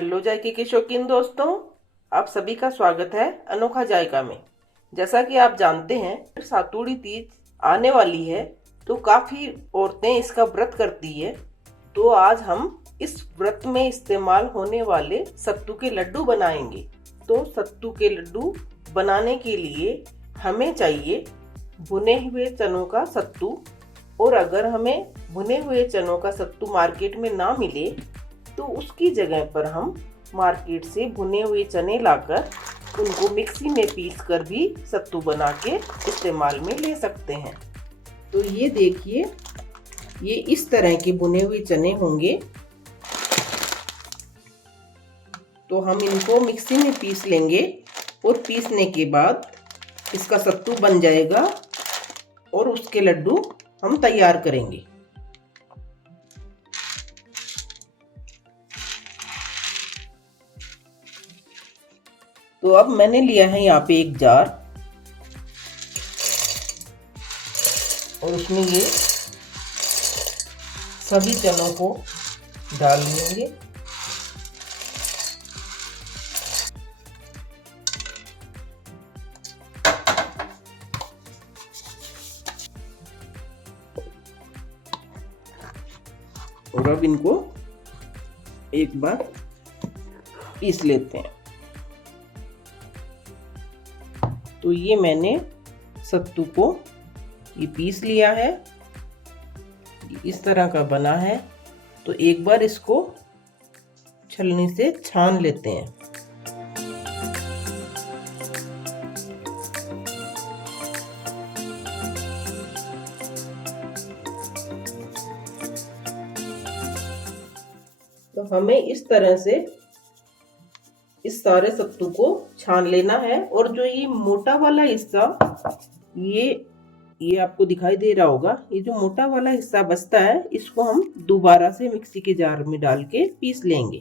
Hello जायके के शौकीन दोस्तों, आप सभी का स्वागत है अनोखा जायका में। जैसा कि आप जानते हैं सातुड़ी तीज आने वाली है, तो काफ़ी औरतें इसका व्रत करती है। तो आज हम इस व्रत में इस्तेमाल होने वाले सत्तू के लड्डू बनाएंगे। तो सत्तू के लड्डू बनाने के लिए हमें चाहिए भुने हुए चनों का सत्तू, और अगर हमें भुने हुए चनों का सत्तू मार्केट में ना मिले तो उसकी जगह पर हम मार्केट से भुने हुए चने लाकर उनको मिक्सी में पीस कर भी सत्तू बना के इस्तेमाल में ले सकते हैं। तो ये देखिए, ये इस तरह के भुने हुए चने होंगे। तो हम इनको मिक्सी में पीस लेंगे और पीसने के बाद इसका सत्तू बन जाएगा और उसके लड्डू हम तैयार करेंगे। तो अब मैंने लिया है यहाँ पे एक जार, और उसमें ये सभी चनों को डाल लेंगे। और अब इनको एक बार पीस लेते हैं। तो ये मैंने सत्तू को ये पीस लिया है, इस तरह का बना है। तो एक बार इसको छलनी से छान लेते हैं। तो हमें इस तरह से इस सारे सत्तू को छान लेना है। और जो ये मोटा वाला हिस्सा, ये आपको दिखाई दे रहा होगा, ये जो मोटा वाला हिस्सा बचता है, इसको हम दोबारा से मिक्सी के जार में डाल के पीस लेंगे।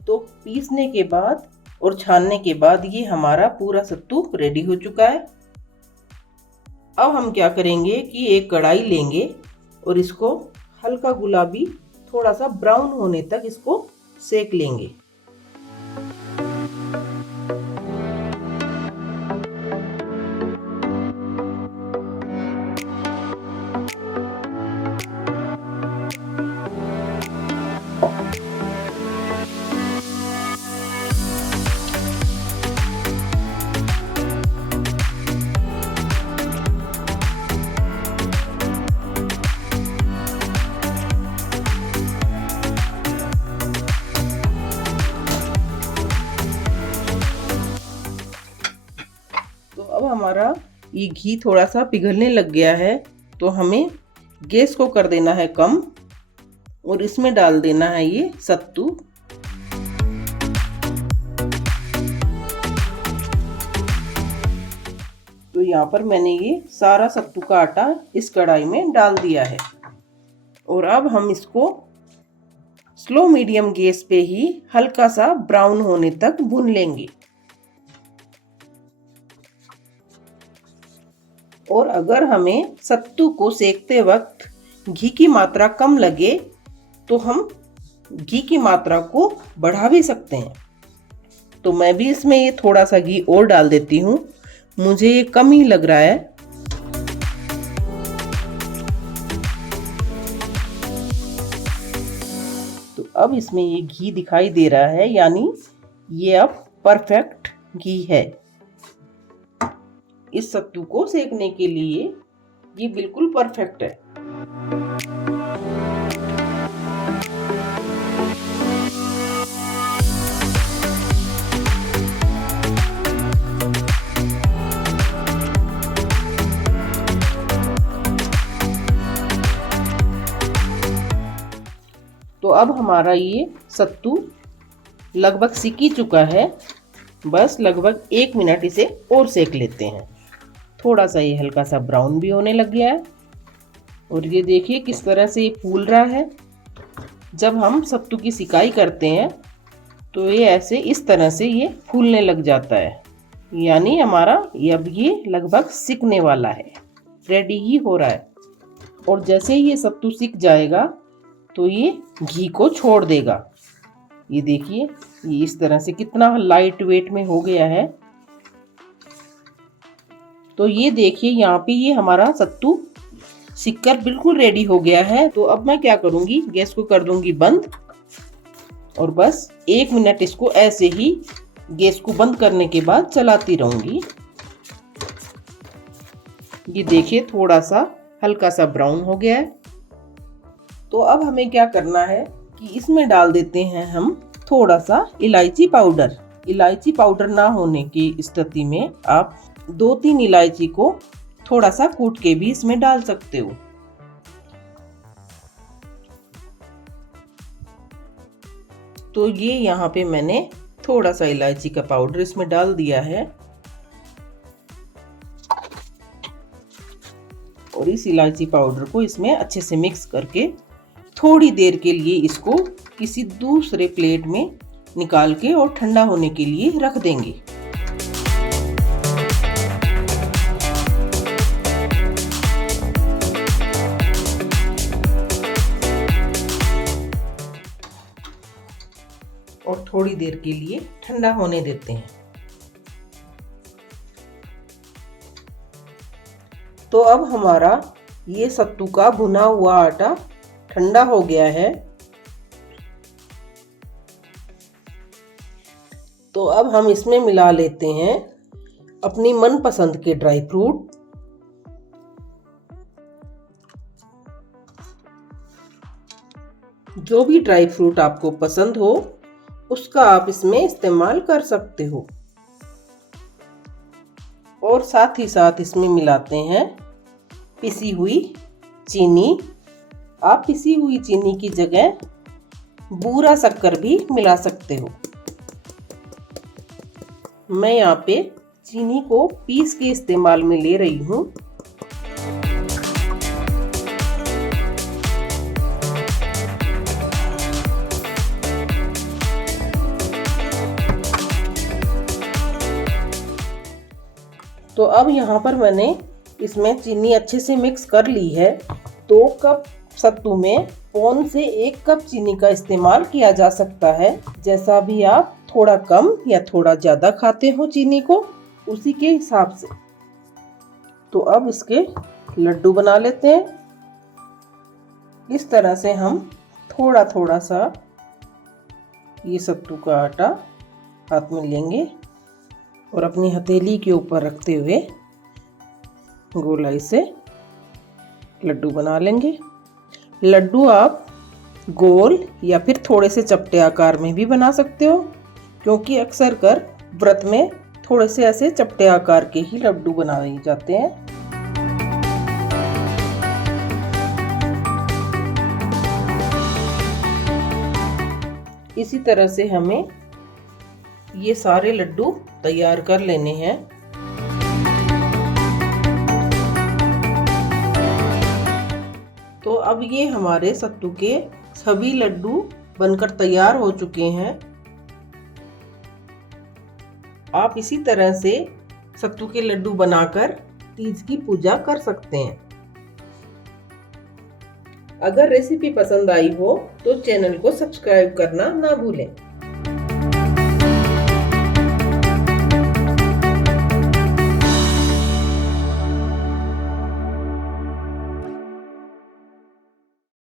तो पीसने के बाद और छानने के बाद ये हमारा पूरा सत्तू रेडी हो चुका है। अब हम क्या करेंगे कि एक कढ़ाई लेंगे और इसको हल्का गुलाबी, थोड़ा सा ब्राउन होने तक इसको सेक लेंगे। अब हमारा ये घी थोड़ा सा पिघलने लग गया है, तो हमें गैस को कर देना है कम और इसमें डाल देना है ये सत्तू। तो यहाँ पर मैंने ये सारा सत्तू का आटा इस कढ़ाई में डाल दिया है, और अब हम इसको स्लो मीडियम गैस पे ही हल्का सा ब्राउन होने तक भून लेंगे। और अगर हमें सत्तू को सेकते वक्त घी की मात्रा कम लगे तो हम घी की मात्रा को बढ़ा भी सकते हैं। तो मैं भी इसमें ये थोड़ा सा घी और डाल देती हूँ, मुझे ये कम ही लग रहा है। तो अब इसमें ये घी दिखाई दे रहा है, यानी ये अब परफेक्ट घी है। इस सत्तू को सेकने के लिए ये बिल्कुल परफेक्ट है। तो अब हमारा ये सत्तू लगभग सिक ही चुका है। बस लगभग 1 मिनट इसे और सेक लेते हैं। थोड़ा सा ये हल्का सा ब्राउन भी होने लग गया है, और ये देखिए किस तरह से ये फूल रहा है। जब हम सत्तू की सिकाई करते हैं तो ये ऐसे इस तरह से ये फूलने लग जाता है। यानी हमारा अब ये लगभग सिकने वाला है, रेडी ही हो रहा है। और जैसे ही ये सत्तू सिक जाएगा तो ये घी को छोड़ देगा। ये देखिए, ये इस तरह से कितना लाइट वेट में हो गया है। तो ये देखिए, यहाँ पे ये हमारा सत्तू सिककर बिल्कुल रेडी हो गया है। तो अब मैं क्या करूँगी, गैस को कर दूंगी बंद और बस 1 मिनट इसको ऐसे ही गैस को बंद करने के बाद चलाती रहूंगी। ये देखिए, थोड़ा सा हल्का सा ब्राउन हो गया है। तो अब हमें क्या करना है कि इसमें डाल देते हैं हम थोड़ा सा इलायची पाउडर। इलायची पाउडर ना होने की स्थिति में आप 2-3 इलायची को थोड़ा सा कूट के भी इसमें डाल सकते हो। तो ये यहाँ पे मैंने थोड़ा सा इलायची का पाउडर इसमें डाल दिया है और इस इलायची पाउडर को इसमें अच्छे से मिक्स करके थोड़ी देर के लिए इसको किसी दूसरे प्लेट में निकाल के और ठंडा होने के लिए रख देंगे। और थोड़ी देर के लिए ठंडा होने देते हैं। तो अब हमारा ये सत्तू का भुना हुआ आटा ठंडा हो गया है। तो अब हम इसमें मिला लेते हैं अपनी मनपसंद के ड्राई फ्रूट। जो भी ड्राई फ्रूट आपको पसंद हो उसका आप इसमें इस्तेमाल कर सकते हो। और साथ ही साथ इसमें मिलाते हैं पिसी हुई चीनी। आप पिसी हुई चीनी की जगह बूरा शक्कर भी मिला सकते हो। मैं यहाँ पे चीनी को पीस के इस्तेमाल में ले रही हूँ। तो अब यहाँ पर मैंने इसमें चीनी अच्छे से मिक्स कर ली है। 2 कप सत्तू में 1 से 1 कप चीनी का इस्तेमाल किया जा सकता है। जैसा भी आप थोड़ा कम या थोड़ा ज़्यादा खाते हो चीनी को, उसी के हिसाब से। तो अब इसके लड्डू बना लेते हैं। इस तरह से हम थोड़ा थोड़ा सा ये सत्तू का आटा हाथ में लेंगे और अपनी हथेली के ऊपर रखते हुए गोलाई से लड्डू बना लेंगे। लड्डू आप गोल या फिर थोड़े से चपटे आकार में भी बना सकते हो, क्योंकि अक्सर कर व्रत में थोड़े से ऐसे चपटे आकार के ही लड्डू बनाए जाते हैं। इसी तरह से हमें ये सारे लड्डू तैयार कर लेने हैं। तो अब ये हमारे सत्तू के सभी लड्डू बनकर तैयार हो चुके हैं। आप इसी तरह से सत्तू के लड्डू बनाकर तीज की पूजा कर सकते हैं। अगर रेसिपी पसंद आई हो तो चैनल को सब्सक्राइब करना ना भूलें।